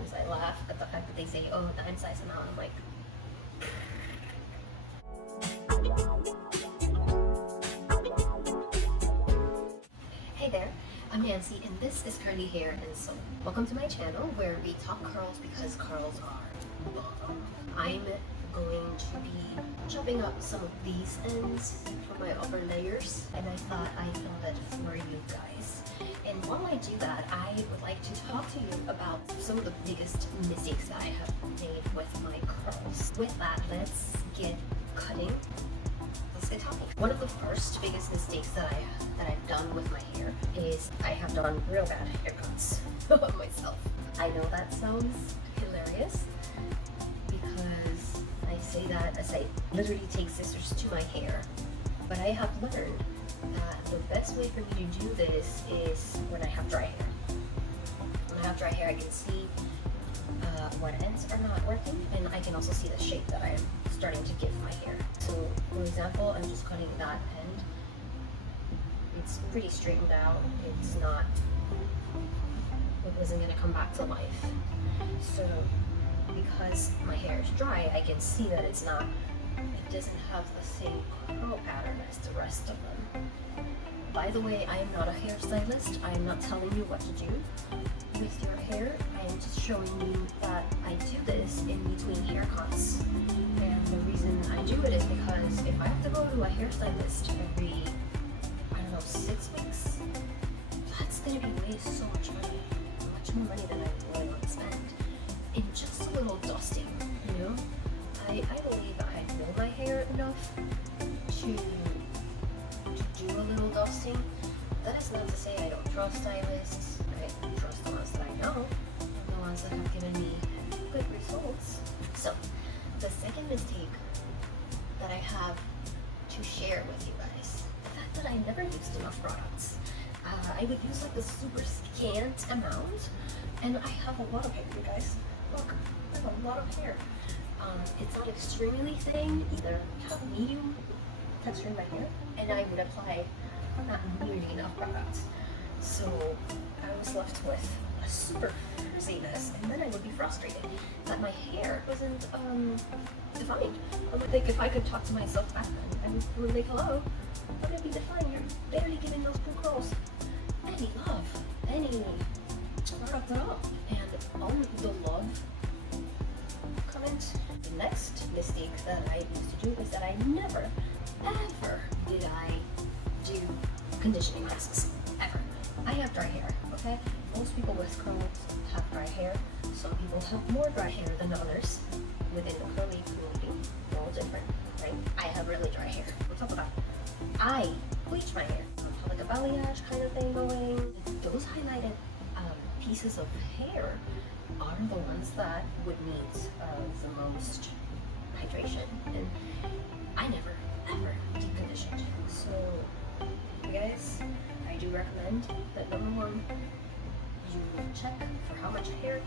sometimes I laugh at the fact that they say, oh, dime size amount. I'm like, hey there, I'm Nancy and this is Curly Hair and Soul. Welcome to my channel where we talk curls because curls are bomb. I'm going to be chopping up some of these ends for my upper layers, and I thought I'd film it for you guys. And while I do that, I would like to talk to you about some of the biggest mistakes that I have made with my curls. With that, let's get cutting. Let's get talking. One of the first biggest mistakes that I've done with my hair is I have done real bad haircuts on myself. I know that sounds hilarious because I say that as I literally take scissors to my hair, but I have learned that the best way for me to do this is when I have dry hair. When I have dry hair, I can see what ends are not working, and I can also see the shape that I am starting to give my hair. So, for example, I'm just cutting that end. It's pretty straightened out. It wasn't going to come back to life. So, because my hair is dry, I can see that it doesn't have the same curl pattern as the rest of them. By the way, I am not a hairstylist. I am not telling you what to do with your hair. I am just showing you that I do this in between haircuts. And the reason I do it is because if I have to go to a hairstylist every, 6 weeks, that's going to be way so much money. Much more money than I really want to spend in just a little dusting, you know? I believe I know my hair enough to do a little dusting. That is not to say I don't trust stylists. I trust the ones that I know, the ones that have given me good results. So, the second mistake that I have to share with you guys, the fact that I never used enough products. I would use like a super scant amount, and I have a lot of hair, you guys. Look, I have a lot of hair. It's not extremely thin either. I have medium texture in my hair, and I would apply not nearly enough products. So I was left with a super frizzy mess, and then I would be frustrated that my hair wasn't defined. Like if I could talk to myself back then, I would be like, hello, I'm gonna be defined. You're barely giving those cool curls any love, any product at all. And on the love comment, the next mistake that I used to do is that I never, ever did I do conditioning masks, ever. I have dry hair, okay? Most people with curls have dry hair. Some people have more dry hair than others within the curly community. We're all different, right? I have really dry hair. On top of that, I bleach my hair. I have like a balayage kind of thing going. Those highlighted pieces of hair are the ones that would need the most hydration, and I never ever deep conditioned. So you guys, I do recommend that number one, you check for how much hair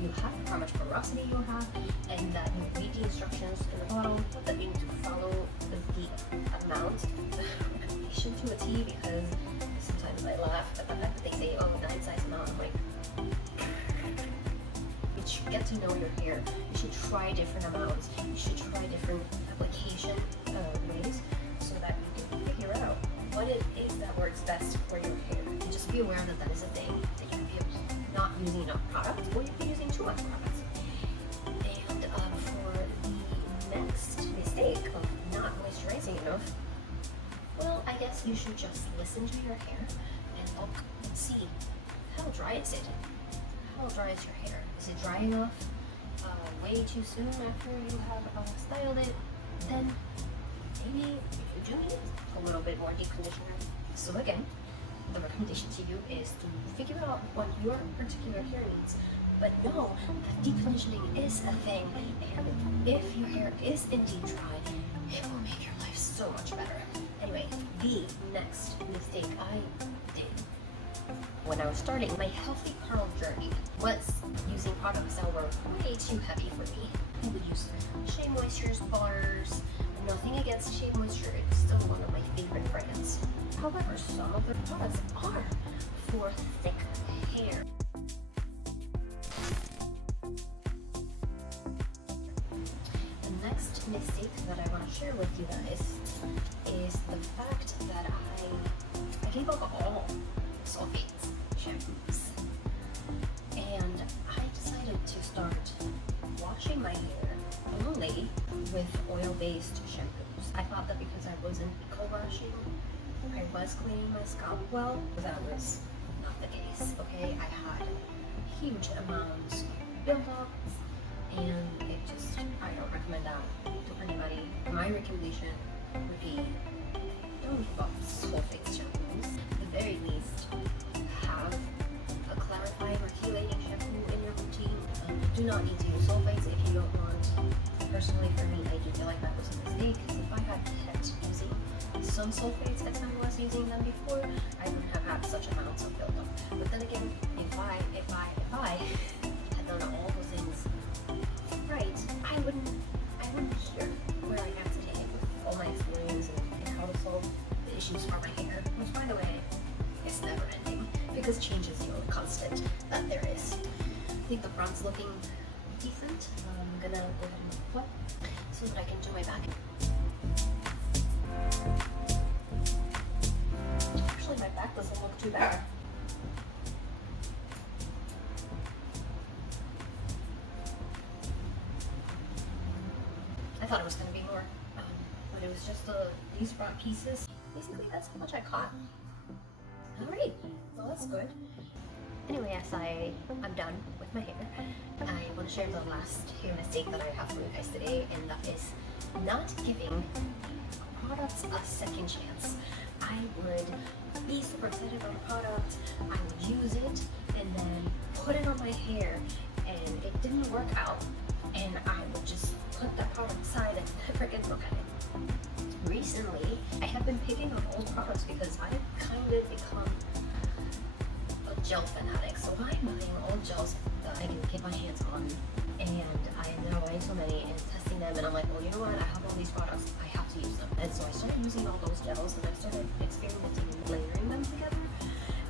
you have, how much porosity you have, and that you read the instructions in the bottle, that you need to follow the amount recommendation to a T, because sometimes I laugh at the fact that they say, oh, 9 size amount. I'm like, you should get to know your hair. You should try different amounts. You should try different application ways so that you can figure out what it is that works best for your hair. And just be aware that that is a thing, that you could be not using enough product, or you could be using too much product. And for the next mistake of not moisturizing enough, well, I guess you should just listen to your hair and look and see how dry is it. How dry is your hair? Is it dry enough way too soon after you have styled it? Then maybe you do need a little bit more deep conditioner. So again, the recommendation to you is to figure out what your particular hair needs. But know that deep conditioning is a thing, and if your hair is indeed dry, it will make your life so much better. Anyway, the next mistake I did when I was starting my healthy curl journey was using products that were way too heavy for me. I would use Shea Moisture's bars. Nothing against Shea Moisture, it's still one of my favorite brands. However, some of their products are for thick hair. mistake that I want to share with you guys is the fact that I gave up all sulfates shampoos, and I decided to start washing my hair only with oil-based shampoos. I thought that because I wasn't eco-washing, I was cleaning my scalp well, but that was not the case, okay? I had huge amounts of buildups, and it just, I don't recommend that to anybody. My recommendation would be, don't give up sulfate shampoos. At the very least, have a clarifying or chelating shampoo in your routine. Do not need to use sulfates if you don't want. Personally, for me, I do feel like that was a mistake, because if I had kept using some sulfates as I was using them before, I wouldn't have had such amounts of buildup. But then again, if I had done all those things right, I wouldn't be here where I am today with all my experience and how to solve the issues for my hair, which, by the way, is never ending, because change is the only constant that there is. I think the front's looking decent. I'm gonna go ahead and flip so that I can do my back. Actually, my back doesn't look too bad. I thought it was going to be more, but it was just these front pieces. Basically, that's how much I caught. Alright, well, that's good. Anyway, as I'm done with my hair, I want to share the last hair mistake that I have for you guys today, and that is not giving products a second chance. I would be super excited about a product, I would use it, and then put it on my hair, and it didn't work out, and I would just put that product aside and never again look at it. Recently, I have been picking up old products because I've kind of become a gel fanatic, so I'm buying old gels that I can get my hands on, and I ended up buying so many and testing them, and I'm like, well, you know what, I have all these products, I have to use them. And so I started using all those gels, and I started experimenting and layering them together,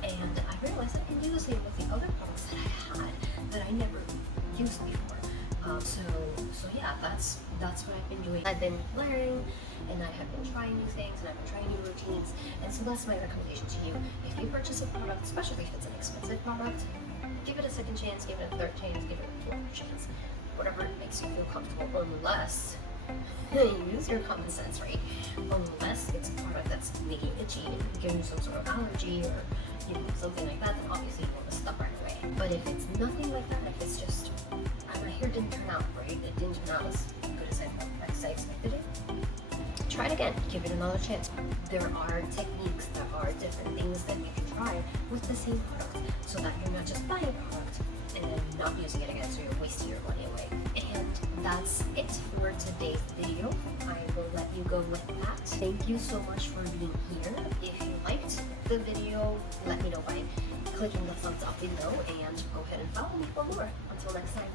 and I realized I can do the same with the other products that I had that I never used before. So yeah, that's what I've been doing. I've been layering, and I have been trying new things, and I've been trying new routines, and so that's my recommendation to you. If you purchase a product, especially if it's an expensive product, give it a second chance, give it a third chance, give it a fourth chance, whatever makes you feel comfortable, unless you use your common sense, right? Unless it's a product that's making you itchy and giving you some sort of allergy or something like that, then obviously you want to stop right away. But if it's nothing like that, if it's just my hair didn't turn out right, it didn't turn out as good as I expected it, try it again, give it another chance. There are techniques, there are different things that you can try with the same product, so that you're not just buying a product and then not using it again, so you're wasting your money away. And that's it for today's video. I will let you go with that. Thank you so much for being here. If you liked the video, let me know by clicking the thumbs up below, and go ahead and follow me for more. Until next time.